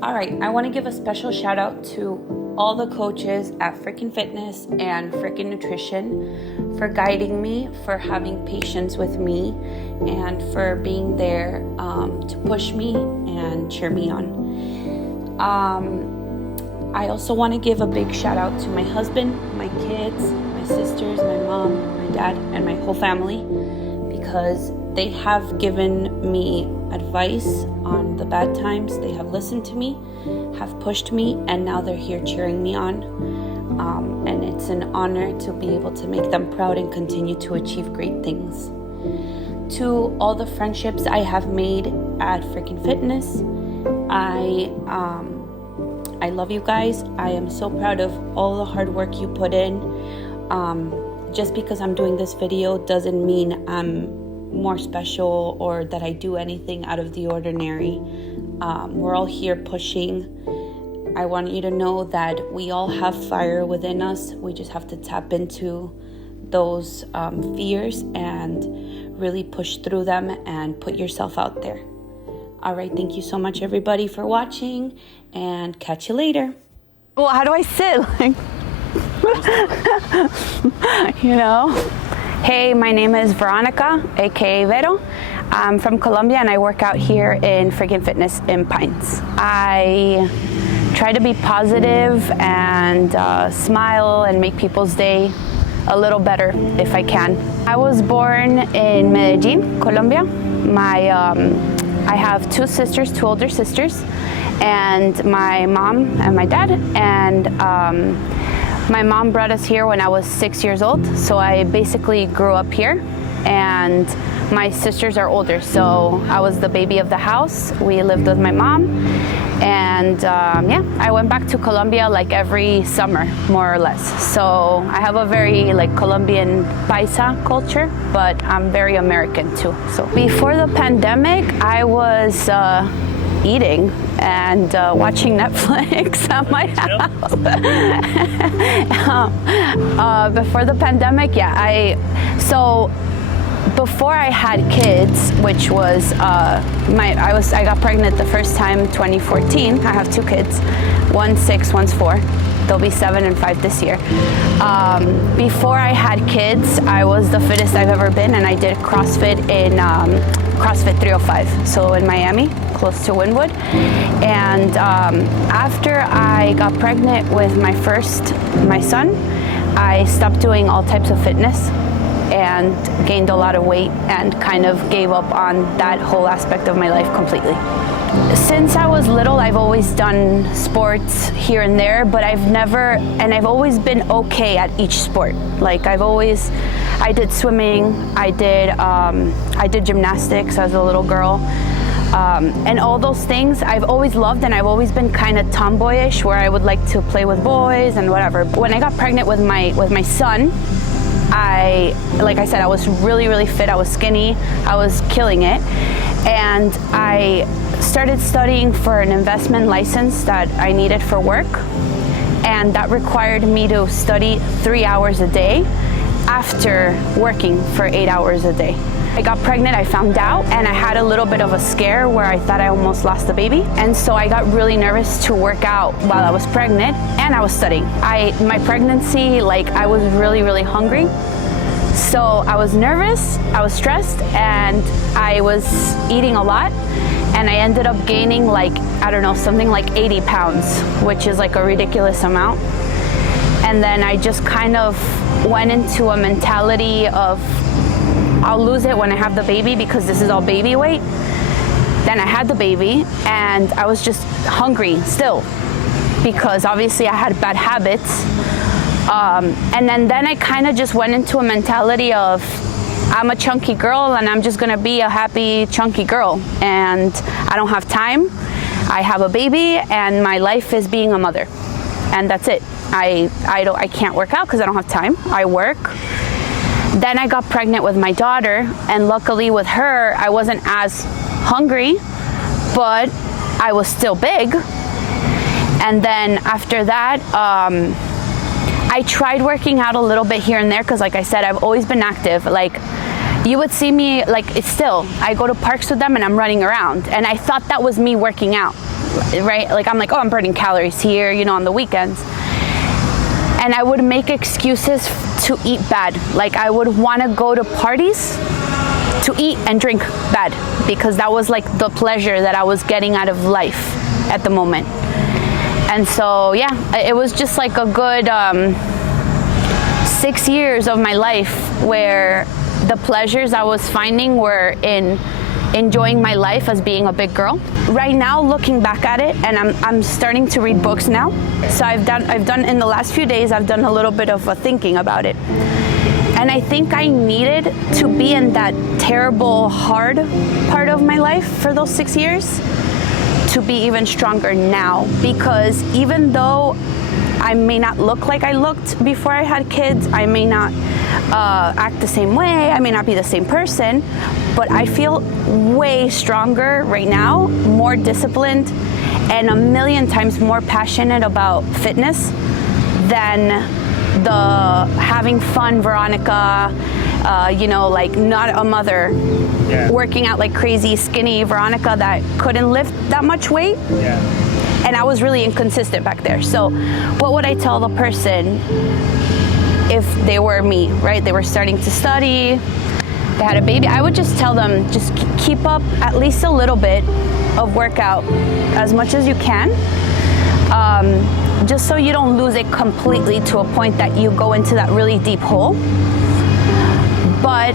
All right, I want to give a special shout out to all the coaches at Freakin Fitness and Freakin Nutrition for guiding me, for having patience with me, and for being there to push me and cheer me on. I also want to give a big shout out to my husband, my kids, my sisters, my mom, my dad, and my whole family, because they have given me advice on the bad times. They have listened to me, have pushed me, and now they're here cheering me on. And it's an honor to be able to make them proud and continue to achieve great things. To all the friendships I have made at Freakin Fitness, I love you guys. I am so proud of all the hard work you put in. Just because I'm doing this video doesn't mean I'm more special or that I do anything out of the ordinary. We're all here pushing. I want you to know that we all have fire within us. We just have to tap into those fears and really push through them and put yourself out there. All right, thank you so much everybody for watching, and catch you later. Well, how do I sit? You know? Hey, my name is Veronica, aka Vero. I'm from Colombia and I work out here in Freakin Fitness in Pines. I try to be positive and smile and make people's day a little better if I can. I was born in Medellin, Colombia. I have two sisters, two older sisters, and my mom and my dad, and my mom brought us here when I was 6 years old, so I basically grew up here, and my sisters are older, so I was the baby of the house. We lived with my mom, and yeah, I went back to Colombia like every summer, more or less. So I have a very like Colombian paisa culture, but I'm very American too. So before the pandemic, I was eating and watching Netflix at my house. Before the pandemic, yeah, before I had kids, which was I got pregnant the first time 2014. I have two kids, one's 6, one's 4. They'll be 7 and 5 this year. Before I had kids, I was the fittest I've ever been, and I did CrossFit in CrossFit 305, so in Miami, close to Wynwood. And after I got pregnant with my son, I stopped doing all types of fitness and gained a lot of weight and kind of gave up on that whole aspect of my life completely. Since I was little, I've always done sports here and there, but I've always been okay at each sport. Like I did swimming, I did gymnastics as a little girl, and all those things I've always loved, and I've always been kind of tomboyish, where I would like to play with boys and whatever. When I got pregnant with my son, like I said, I was really, really fit. I was skinny. I was killing it. And I started studying for an investment license that I needed for work. And that required me to study 3 hours a day after working for 8 hours a day. I got pregnant, I found out, and I had a little bit of a scare where I thought I almost lost the baby. And so I got really nervous to work out while I was pregnant, and I was studying. My pregnancy, I was really, really hungry. So I was nervous, I was stressed, and I was eating a lot. And I ended up gaining something like 80 pounds, which is like a ridiculous amount. And then I just kind of went into a mentality of, I'll lose it when I have the baby because this is all baby weight. Then I had the baby and I was just hungry still because obviously I had bad habits. And then I kind of just went into a mentality of, I'm a chunky girl and I'm just gonna be a happy chunky girl, and I don't have time. I have a baby and my life is being a mother, and that's it. I can't work out because I don't have time. I work. Then I got pregnant with my daughter, and luckily with her, I wasn't as hungry, but I was still big. And then after that, I tried working out a little bit here and there because, like I said, I've always been active. Like, you would see me, I go to parks with them and I'm running around. And I thought that was me working out. right? Like, I'm like, oh, I'm burning calories here, you know, on the weekends. And I would make excuses to eat bad. Like, I would want to go to parties to eat and drink bad, because that was like the pleasure that I was getting out of life at the moment. And so, yeah, it was just like a good 6 years of my life where the pleasures I was finding were in enjoying my life as being a big girl. Right now, looking back at it, and I'm starting to read books now. So I've done in the last few days, I've done a little bit of thinking about it. And I think I needed to be in that terrible, hard part of my life for those 6 years to be even stronger now. Because even though I may not look like I looked before I had kids, I may not act the same way, I may not be the same person, but I feel way stronger right now, more disciplined, and a million times more passionate about fitness than the having fun Veronica, like not a mother, working out like crazy, skinny Veronica that couldn't lift that much weight. And I was really inconsistent back there. So what would I tell the person if they were me, right? They were starting to study, they had a baby. I would just tell them, just keep up at least a little bit of workout as much as you can. Just so you don't lose it completely to a point that you go into that really deep hole. But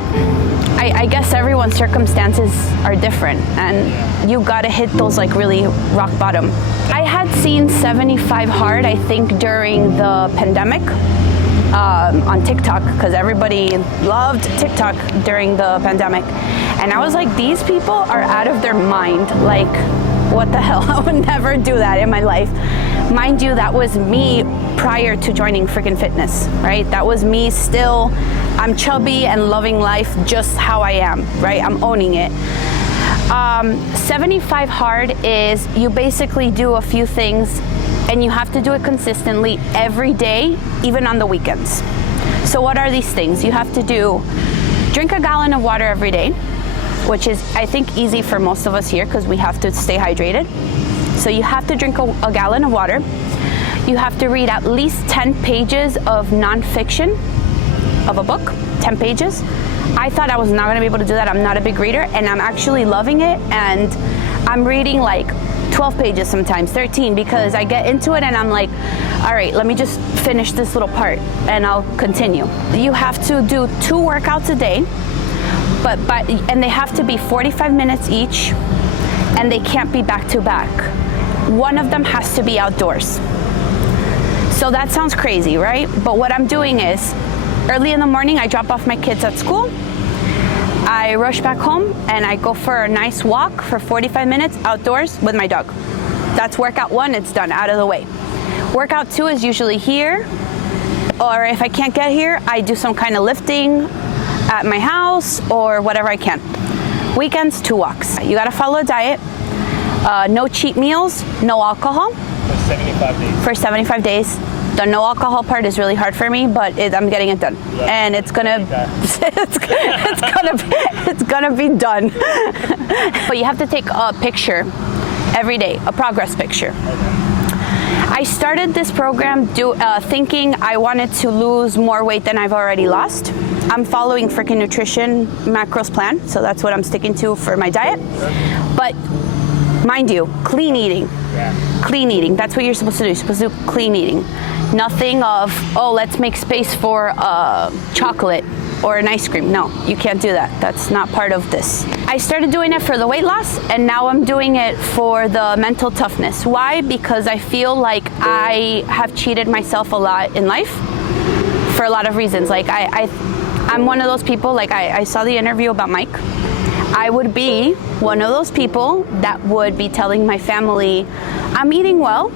I guess everyone's circumstances are different, and you gotta hit those like really rock bottom. I had seen 75 Hard, I think, during the pandemic on TikTok, because everybody loved TikTok during the pandemic. And I was like, these people are out of their mind. Like, what the hell? I would never do that in my life. Mind you, that was me prior to joining Freakin Fitness, right? That was me still. I'm chubby and loving life just how I am, right? I'm owning it. 75 Hard is you basically do a few things and you have to do it consistently every day, even on the weekends. So what are these things? You have to drink a gallon of water every day, which is, I think, easy for most of us here because we have to stay hydrated. So you have to drink a gallon of water. You have to read at least 10 pages of nonfiction of a book, 10 pages. I thought I was not gonna be able to do that. I'm not a big reader, and I'm actually loving it. And I'm reading like 12 pages sometimes, 13, because I get into it and I'm like, all right, let me just finish this little part and I'll continue. You have to do 2 workouts a day, and they have to be 45 minutes each, and they can't be back to back. One of them has to be outdoors. So that sounds crazy, right? But what I'm doing is, early in the morning, I drop off my kids at school. I rush back home and I go for a nice walk for 45 minutes outdoors with my dog. That's workout 1, it's done, out of the way. Workout 2 is usually here, or if I can't get here, I do some kind of lifting at my house or whatever I can. Weekends, 2 walks. You gotta follow a diet. No cheat meals, no alcohol. For 75 days. For 75 days. The no alcohol part is really hard for me, but I'm getting it done, and it's gonna be done. But you have to take a picture every day, a progress picture. Okay. I started this program thinking I wanted to lose more weight than I've already lost. I'm following Freakin Nutrition macros plan, so that's what I'm sticking to for my diet. But mind you, clean eating. Yeah. Clean eating, that's what you're supposed to do. You're supposed to do clean eating. Nothing of, oh, let's make space for chocolate or an ice cream. No, you can't do that. That's not part of this. I started doing it for the weight loss, and now I'm doing it for the mental toughness. Why? Because I feel like I have cheated myself a lot in life for a lot of reasons. Like I'm one of those people, like I saw the interview about Mike. I would be one of those people that would be telling my family, I'm eating well,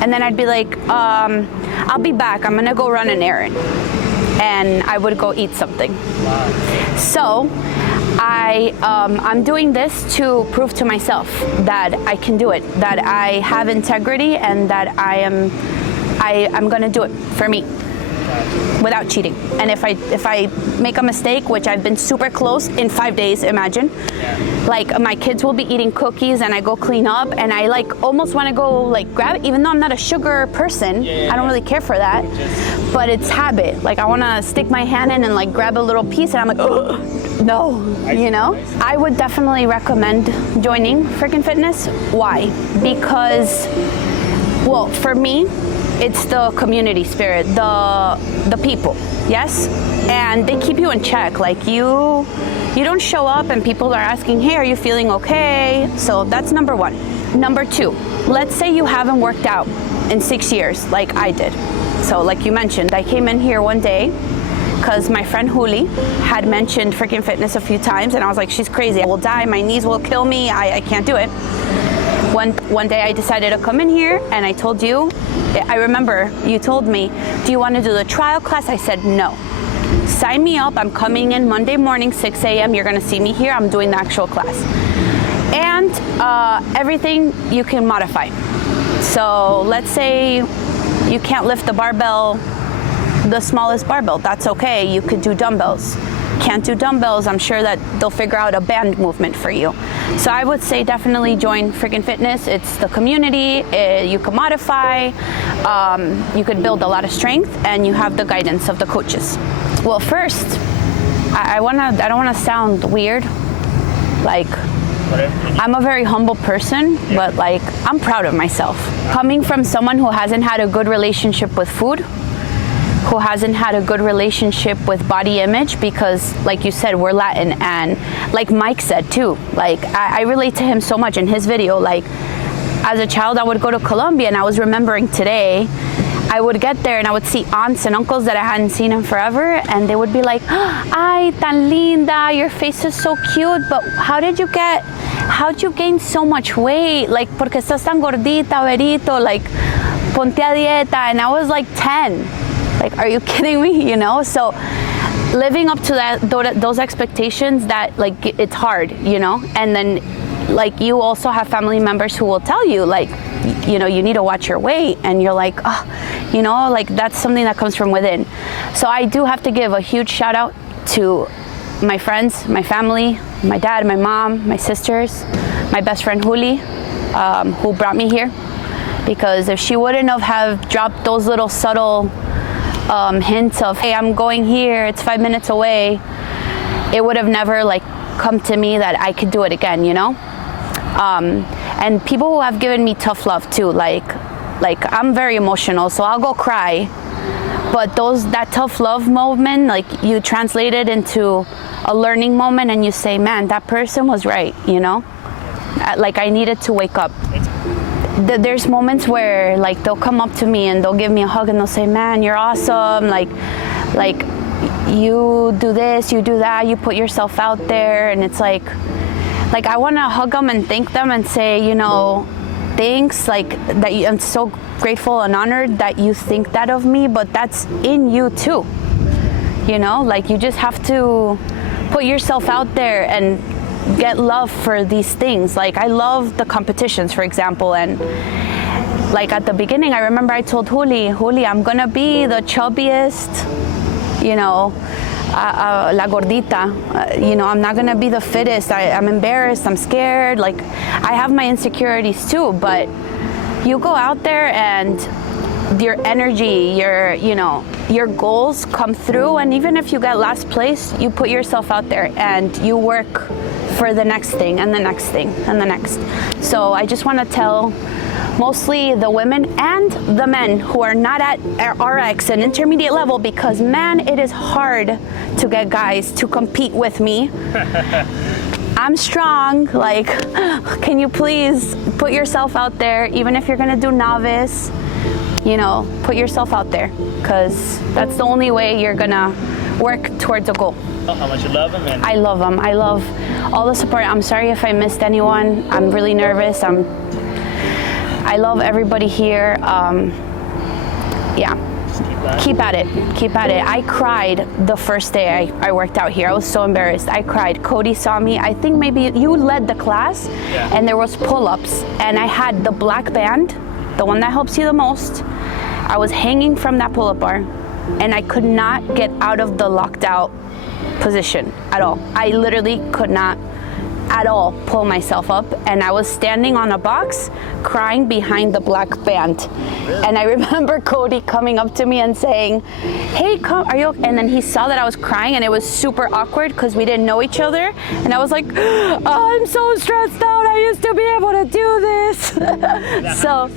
and then I'd be like, I'll be back, I'm gonna go run an errand. And I would go eat something. Wow. So I'm doing this to prove to myself that I can do it, that I have integrity, and that I'm gonna do it for me. without cheating. And if I make a mistake, which I've been super close in 5 days, imagine. Like my kids will be eating cookies and I go clean up and I like almost want to go like grab it, even though I'm not a sugar person. I don't really care for that, but it's habit. Like I want to stick my hand in and like grab a little piece and I'm like, oh, no, you know? I would definitely recommend joining Freakin Fitness. Why? Because, well, for me, it's the community spirit, the people, yes? And they keep you in check. Like you don't show up and people are asking, hey, are you feeling okay? So that's number one. Number two, let's say you haven't worked out in 6 years like I did. So like you mentioned, I came in here one day because my friend Juli had mentioned Freakin Fitness a few times and I was like, she's crazy, I will die, my knees will kill me, I can't do it. One day I decided to come in here and I told you, I remember you told me, do you want to do the trial class? I said no. Sign me up, I'm coming in Monday morning, 6 a.m. You're gonna see me here, I'm doing the actual class. And everything you can modify. So let's say you can't lift the barbell, the smallest barbell, that's okay, you could do dumbbells. Can't do dumbbells, I'm sure that they'll figure out a band movement for you. So I would say definitely join Freakin Fitness. It's the community, you can modify, you can build a lot of strength, and you have the guidance of the coaches. Well, first, I don't wanna sound weird, like I'm a very humble person, but like I'm proud of myself. Coming from someone who hasn't had a good relationship with food, who hasn't had a good relationship with body image, because like you said, we're Latin, and like Mike said too, like I relate to him so much in his video. Like as a child, I would go to Colombia and I was remembering today, I would get there and I would see aunts and uncles that I hadn't seen in forever, and they would be like, ay, tan linda, your face is so cute, but how'd you gain so much weight? Like, porque estás tan gordita, Verito, like, ponte a dieta. And I was like 10. Like, are you kidding me? You know? So living up to those expectations, that like it's hard, you know? And then like you also have family members who will tell you like, you know, you need to watch your weight, and you're like, oh, you know, like that's something that comes from within. So I do have to give a huge shout out to my friends, my family, my dad, my mom, my sisters, my best friend Juli, who brought me here, because if she wouldn't have dropped those little subtle hints of, hey, I'm going here, it's 5 minutes away, it would have never like come to me that I could do it again, you know? And people who have given me tough love too, like I'm very emotional, so I'll go cry, but that tough love moment, like you translate it into a learning moment and you say, man, that person was right, you know? Like I needed to wake up. There's moments where like they'll come up to me and they'll give me a hug and they'll say, man, you're awesome, like you do this, you do that, you put yourself out there. And it's like I want to hug them and thank them and say, you know, thanks, like that I'm so grateful and honored that you think that of me, but that's in you too, you know? Like you just have to put yourself out there and get love for these things. Like I love the competitions, for example, and like at the beginning I remember I told Juli, I'm gonna be the chubbiest, you know, la gordita, you know, I'm not gonna be the fittest. I'm embarrassed, I'm scared, like I have my insecurities too, but you go out there and your energy, your goals come through, and even if you get last place, you put yourself out there and you work for the next thing and the next thing and the next. So I just want to tell mostly the women and the men who are not at RX and intermediate level, because man, it is hard to get guys to compete with me. I'm strong, like, can you please put yourself out there, even if you're gonna do novice, you know, put yourself out there, because that's the only way you're gonna work towards a goal. How much you love them? And I love them. I love all the support. I'm sorry if I missed anyone. I'm really nervous. I love everybody here. Yeah. Keep at it. Keep at it. I cried the first day I worked out here. I was so embarrassed. I cried. Cody saw me. I think maybe you led the class, and there was pull-ups, and I had the black band, the one that helps you the most. I was hanging from that pull-up bar, and I could not get out of the locked out position at all. I literally could not at all pull myself up, and I was standing on a box crying behind the black band. And I remember Cody coming up to me and saying, hey, come, are you okay? And then he saw that I was crying, and it was super awkward because we didn't know each other, and I was like, oh, I'm so stressed out, I used to be able to do this. So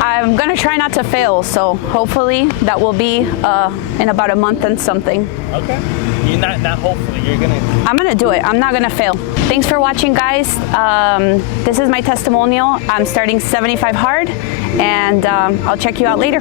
I'm gonna try not to fail, so hopefully that will be in about a month and something. Okay. You're not hopefully, you're gonna... I'm gonna do it. I'm not gonna fail. Thanks for watching, guys. This is my testimonial. I'm starting 75 hard, and I'll check you out later.